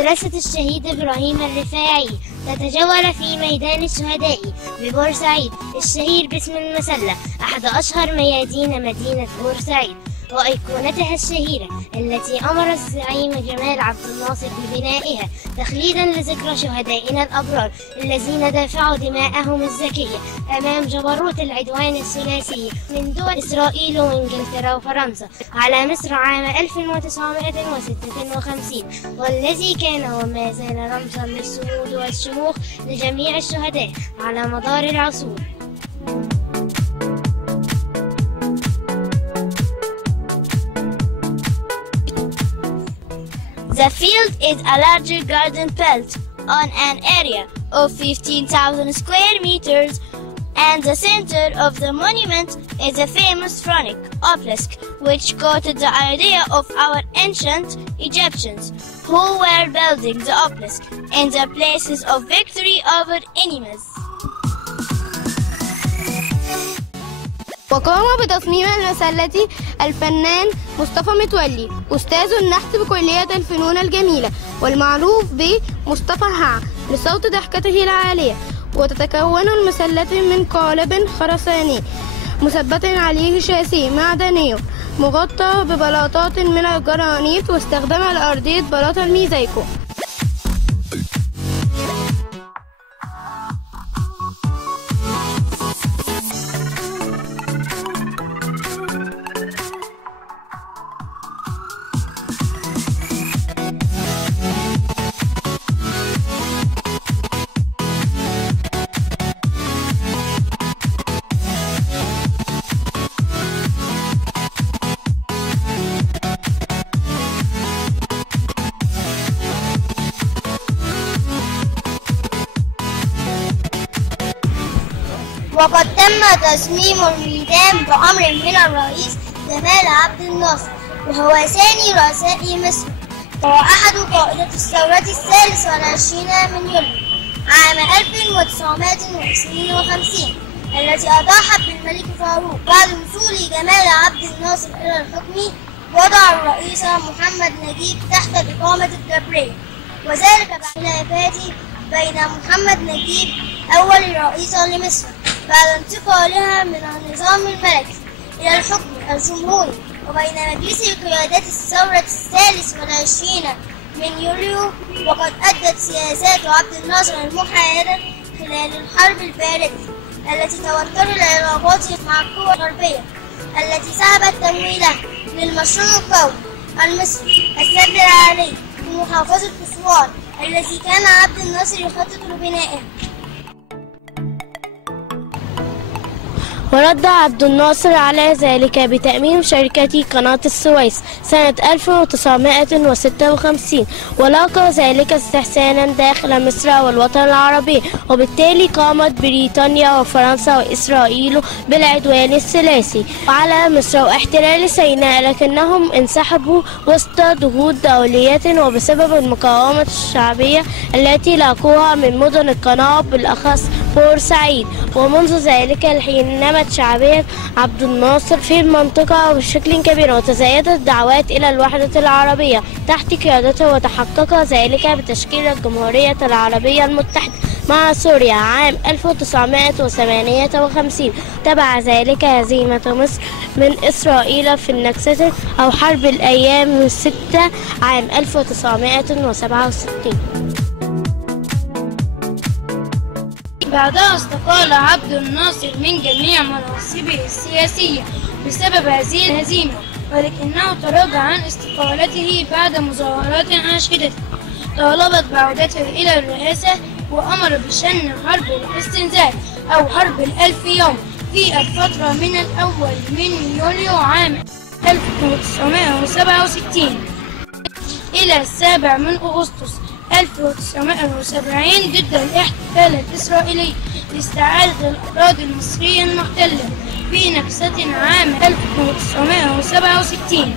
مدرسة الشهيد إبراهيم الرفاعي تتجول في ميدان الشهداء ببورسعيد الشهير باسم المسلة، أحد أشهر ميادين مدينة بورسعيد، وأيقونتها الشهيرة التي أمر الزعيم جمال عبد الناصر ببنائها تخليدا لذكرى شهدائنا الأبرار الذين دافعوا دماءهم الزكية أمام جبروت العدوان الثلاثي من دول إسرائيل وإنجلترا وفرنسا على مصر عام 1956، والذي كان وما زال رمزا للصمود والشموخ لجميع الشهداء على مدار العصور. The field is a larger garden belt on an area of 15,000 square meters, and the center of the monument is a famous Pharaonic obelisk which quoted the idea of our ancient Egyptians who were building the obelisk in the places of victory over enemies. وقام بتصميم المسلة الفنان مصطفى متولي أستاذ النحت بكلية الفنون الجميلة والمعروف بمصطفى هع لصوت ضحكته العالية. وتتكون المسلة من قالب خرساني مثبت عليه شاسيه معدني مغطى ببلاطات من الجرانيت، واستخدم الأرضية بلاط الميزايكو. وقد تم تصميم الميدان بأمر من الرئيس جمال عبد الناصر، وهو ثاني رؤساء مصر، وهو أحد قائدة الثورة 23 من يوليو عام 1952 التي أضاحت بالملك فاروق. بعد وصول جمال عبد الناصر إلى الحكم وضع الرئيس محمد نجيب تحت إقامة الجبرية، وذلك بعد خلافات بين محمد نجيب أول رئيس لمصر بعد انتقالها من النظام الملكي إلى الحكم الجمهوري، وبين مجلس قيادات الثورة 23 من يوليو. وقد أدت سياسات عبد الناصر المحايدة خلال الحرب الباردة التي توتر العلاقات مع القوى الغربية التي سحبت تمويلها للمشروع القومي المصري السد العالي في محافظة أسوان التي كان عبد الناصر يخطط لبنائه. ورد عبد الناصر على ذلك بتأميم شركة قناة السويس سنة 1956، ولاقى ذلك استحسانا داخل مصر والوطن العربي، وبالتالي قامت بريطانيا وفرنسا وإسرائيل بالعدوان الثلاثي على مصر واحتلال سيناء، لكنهم انسحبوا وسط ضغوط دولية وبسبب المقاومة الشعبية التي لاقوها من مدن القناة بالأخص بورسعيد. ومنذ ذلك الحين نمت شعبية عبد الناصر في المنطقة بشكل كبير، وتزايدت الدعوات إلى الوحدة العربية تحت قيادته، وتحقق ذلك بتشكيل الجمهورية العربية المتحدة مع سوريا عام 1958. تبع ذلك هزيمة مصر من إسرائيل في النكسة أو حرب الأيام الستة عام 1967. بعدها استقال عبد الناصر من جميع مناصبه السياسية بسبب هذه الهزيمة، ولكنه تراجع عن استقالته بعد مظاهرات عاشدة طالبت بعودته إلى الرئاسة، وأمر بشن حرب الاستنزاف أو حرب ال1000 يوم في الفترة من الأول من يوليو عام 1967 إلى 7 من أغسطس 1970 ضد الاحتلال الإسرائيلي لاستعادة الأراضي المصرية المحتلة في نكسة عام 1967.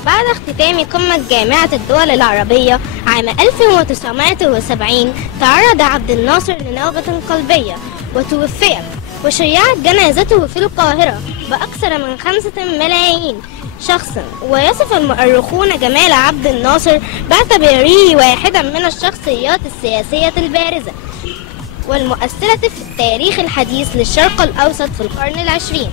وبعد اختتام قمة جامعة الدول العربية عام 1970 تعرض عبد الناصر لنوبة قلبية وتوفي، وشيعت جنازته في القاهرة بأكثر من 5 ملايين شخصا، ويصف المؤرخون جمال عبد الناصر باعتباره واحدا من الشخصيات السياسية البارزة والمؤثرة في التاريخ الحديث للشرق الأوسط في القرن العشرين.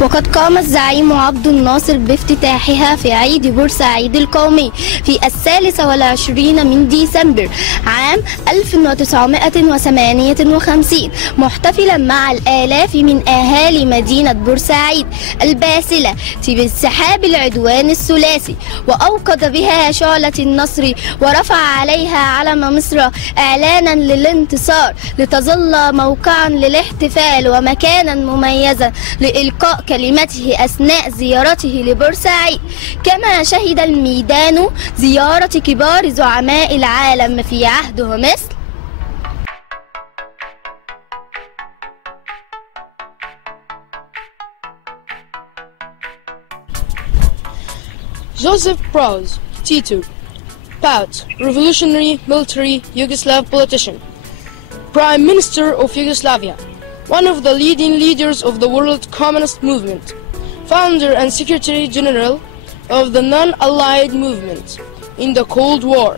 وقد قام الزعيم عبد الناصر بافتتاحها في عيد بورسعيد القومي في 23 من ديسمبر عام 1958، محتفلا مع الآلاف من أهالي مدينة بورسعيد الباسلة بانسحاب العدوان الثلاثي، وأوقد بها شعلة النصر ورفع عليها علم مصر إعلانا للانتصار، لتظل موقعا للاحتفال ومكانا مميزا لإلقاء كلمته أثناء زيارته لبورسعيد. كما شهد الميدان زيارة كبار زعماء العالم في عهده مثل Joseph Broz Tito, Paut, revolutionary military Yugoslav politician, Prime Minister of Yugoslavia, one of the leading leaders of the World Communist Movement, founder and Secretary General of the non-Allied movement in the Cold War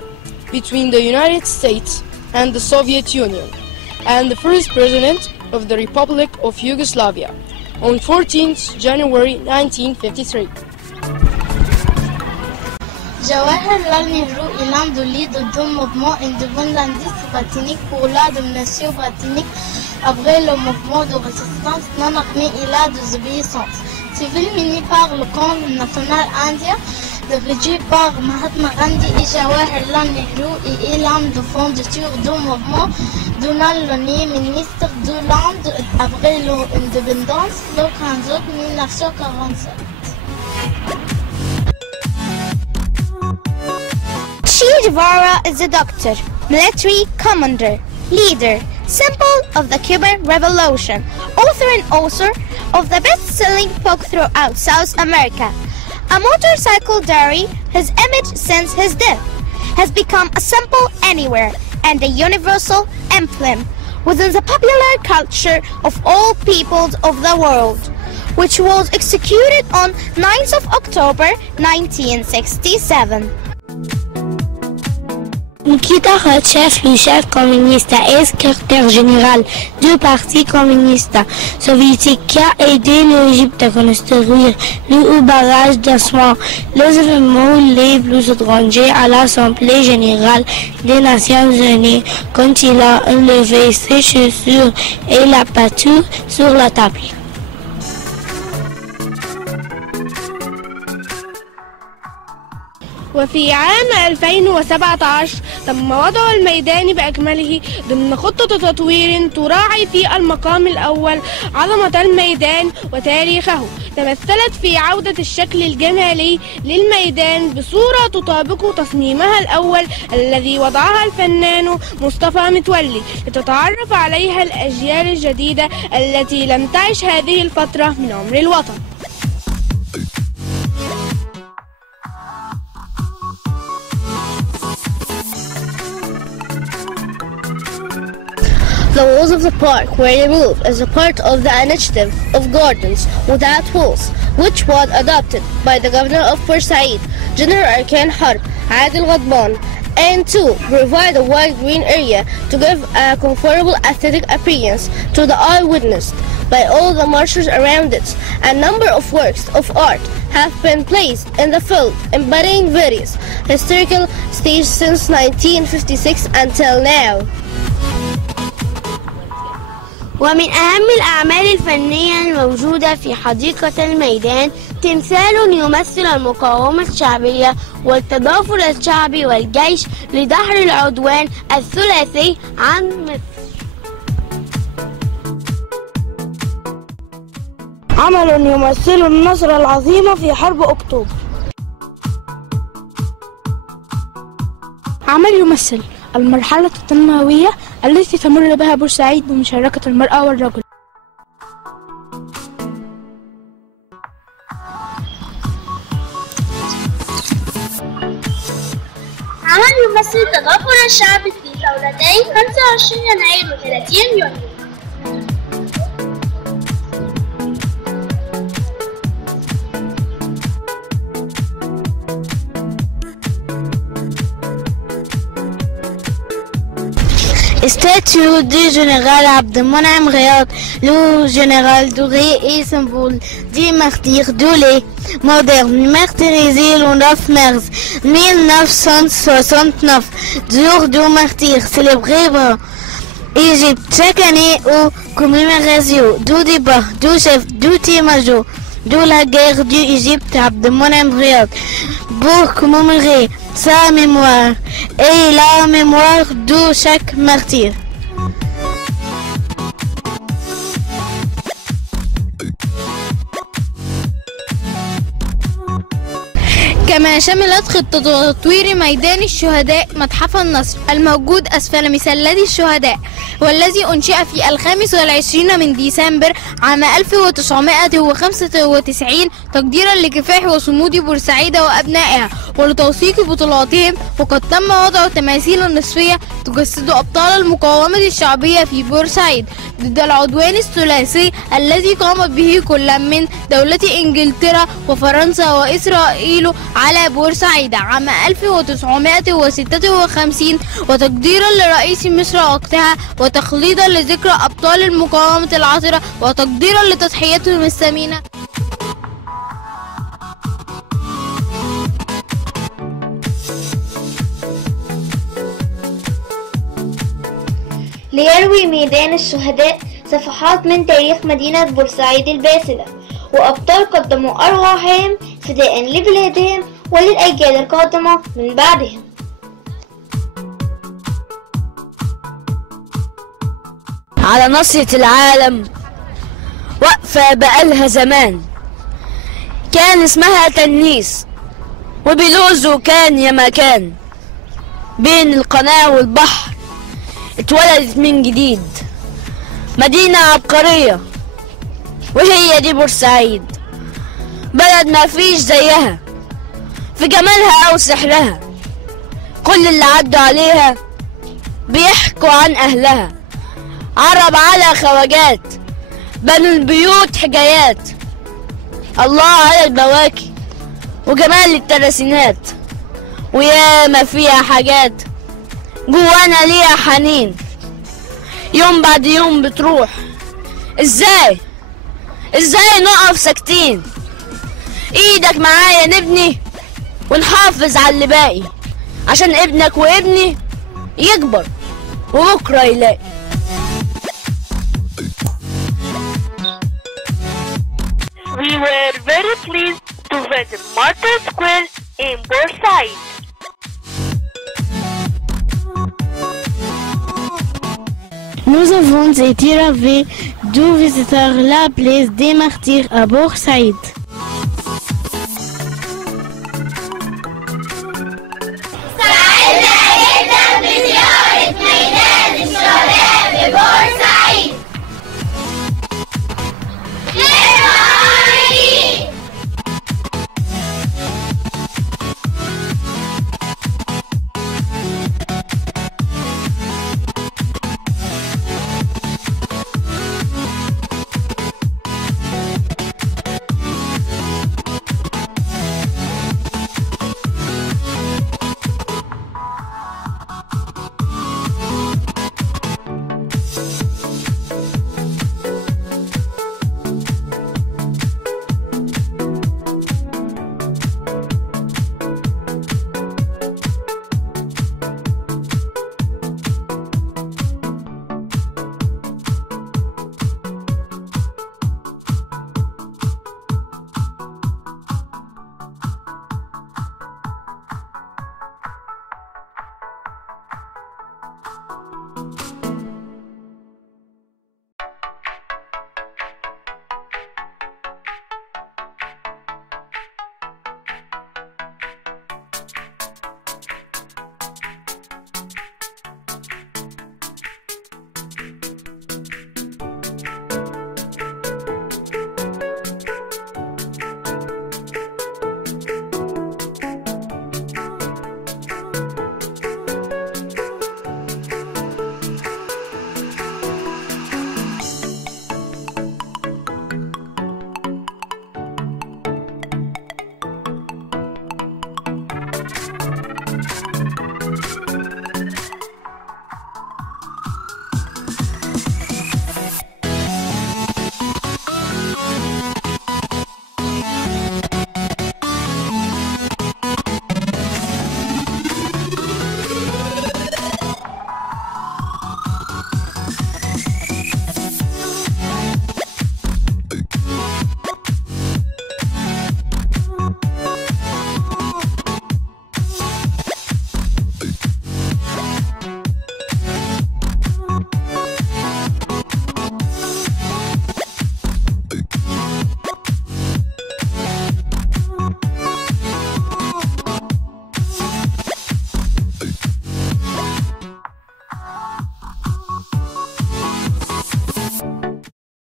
between the United States and the Soviet Union, and the first President of the Republic of Yugoslavia on 14th January 1953. Jawaharlal Nehru est l'un des leaders du mouvement indépendantiste britannique pour la domination britannique après le mouvement de résistance non armée et la désobéissance civile mené par le camp national indien dirigé par Mahatma Gandhi et Jawaharlal Nehru et est l'un des fondateurs du mouvement, donnant le nom ministre de l'Inde après l'indépendance le 15 août 1947. Che Guevara is a doctor, military commander, leader, symbol of the Cuban Revolution, author and author of the best-selling book throughout South America. A motorcycle diary, his image since his death has become a symbol anywhere and a universal emblem within the popular culture of all peoples of the world, which was executed on 9th of October 1967. Nikita Khrouchtchev, le chef communiste et secrétaire général du Parti communiste soviétique qui a aidé l'Égypte à construire le barrage d'Aswan, les événements les plus étrangers à l'Assemblée générale des Nations Unies quand il a enlevé ses chaussures et l'a battu sur la table. وفي عام 2017 تم وضع الميدان بأكمله ضمن خطة تطوير تراعي في المقام الأول عظمة الميدان وتاريخه، تمثلت في عودة الشكل الجمالي للميدان بصورة تطابق تصميمها الأول الذي وضعها الفنان مصطفى متولي لتتعرف عليها الأجيال الجديدة التي لم تعش هذه الفترة من عمر الوطن. The walls of the park were removed as a part of the initiative of Gardens Without Walls, which was adopted by the governor of Port-Said, General Arkan Harb Adil Ghadban, and to provide a wide green area to give a comfortable aesthetic appearance to the eye witnessed by all the marchers around it. A number of works of art have been placed in the field embodying various historical stages since 1956 until now. ومن أهم الأعمال الفنية الموجودة في حديقة الميدان تمثال يمثل المقاومة الشعبية والتضافر الشعبي والجيش لدحر العدوان الثلاثي عن مصر. عمل يمثل النصر العظيم في حرب أكتوبر. عمل يمثل المرحلة التنموية التي تمر بها بورسعيد بمشاركة المرأة والرجل. يمثل تظاهر الشعب في ثورتي 25 يناير و30 يونيو. Statue du général Abdelmonem Réat, le général doré et symbole des martyrs de les modernes, martyrisé le 9 mars 1969, jour du martyr célébré par Égypte chaque année aux commémorations du débat du chef d'état-major de la guerre d'Égypte Abdelmonem Réat pour commémorer sa mémoire et la mémoire de chaque martyr. كما شملت خطة تطوير ميدان الشهداء متحف النصر الموجود أسفل مسلة الشهداء، والذي أنشئ في 25 من ديسمبر عام 1995 تقديرا لكفاح وصمود بورسعيد وأبنائها ولتوثيق بطولاتهم. وقد تم وضع تماثيل نصفية تجسد أبطال المقاومة الشعبية في بورسعيد ضد العدوان الثلاثي الذي قامت به كل من دولة إنجلترا وفرنسا وإسرائيل على بورسعيد عام 1956، وتقديرا لرئيس مصر وقتها وتخليدا لذكرى أبطال المقاومة العاطرة وتقديرا لتضحياتهم الثمينة. ليروي ميدان الشهداء صفحات من تاريخ مدينة بورسعيد الباسلة، وأبطال قدموا أرواحهم فداء لبلادهم وللأجيال القادمة من بعدهم. على ناصية العالم وقفة بقالها زمان، كان اسمها تنيس وبلوزه كان يا مكان، بين القناة والبحر اتولدت من جديد مدينة عبقرية، وهي دي بورسعيد، بلد ما فيش زيها في جمالها أو سحرها. كل اللي عدوا عليها بيحكوا عن أهلها، عرب على خواجات، بنوا البيوت حجايات. الله على البواكي وجمال التراسينات، وياما فيها حاجات جوانا ليها حنين، يوم بعد يوم بتروح. ازاي نقف ساكتين؟ ايدك معايا نبني ونحافظ على اللي باقي، عشان ابنك وابني يكبر وبكره يلاقي. We were very pleased to visit Martyr Square in Burnside. Nous avons été ravis de visiter la place des martyrs à Boursaïd.